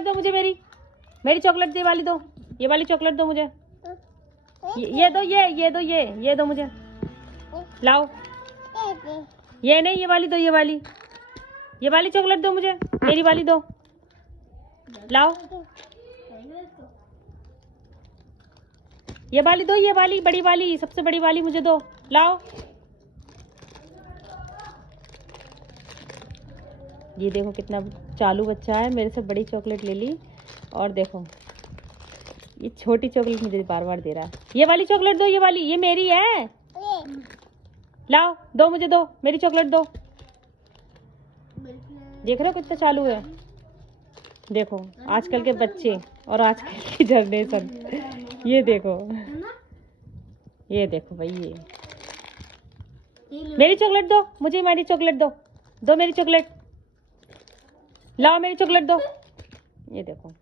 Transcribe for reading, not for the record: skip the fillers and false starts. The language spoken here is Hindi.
चॉकलेट दो मुझे, मेरी चॉकलेट ये वाली दो, ये वाली चॉकलेट दो मुझे। ये दो, ये दो मुझे, लाओ। ये नहीं, ये वाली दो, ये वाली चॉकलेट दो मुझे, मेरी वाली दो, लाओ। ये वाली दो, ये वाली बड़ी वाली, सबसे बड़ी वाली मुझे दो, लाओ। ये देखो कितना चालू बच्चा है, मेरे से बड़ी चॉकलेट ले ली और देखो ये छोटी चॉकलेट मुझे बार बार दे रहा है। ये वाली चॉकलेट दो, ये वाली, ये मेरी है, लाओ, दो मुझे, दो मेरी चॉकलेट दो। देख रहे हो कितना चालू है। देखो आजकल के बच्चे और आजकल की जनरेशन, ये देखो भाई, ये मेरी चॉकलेट दो मुझे, मेरी चॉकलेट दो मेरी चॉकलेट, लाओ मेरी चॉकलेट दो। ये देखो।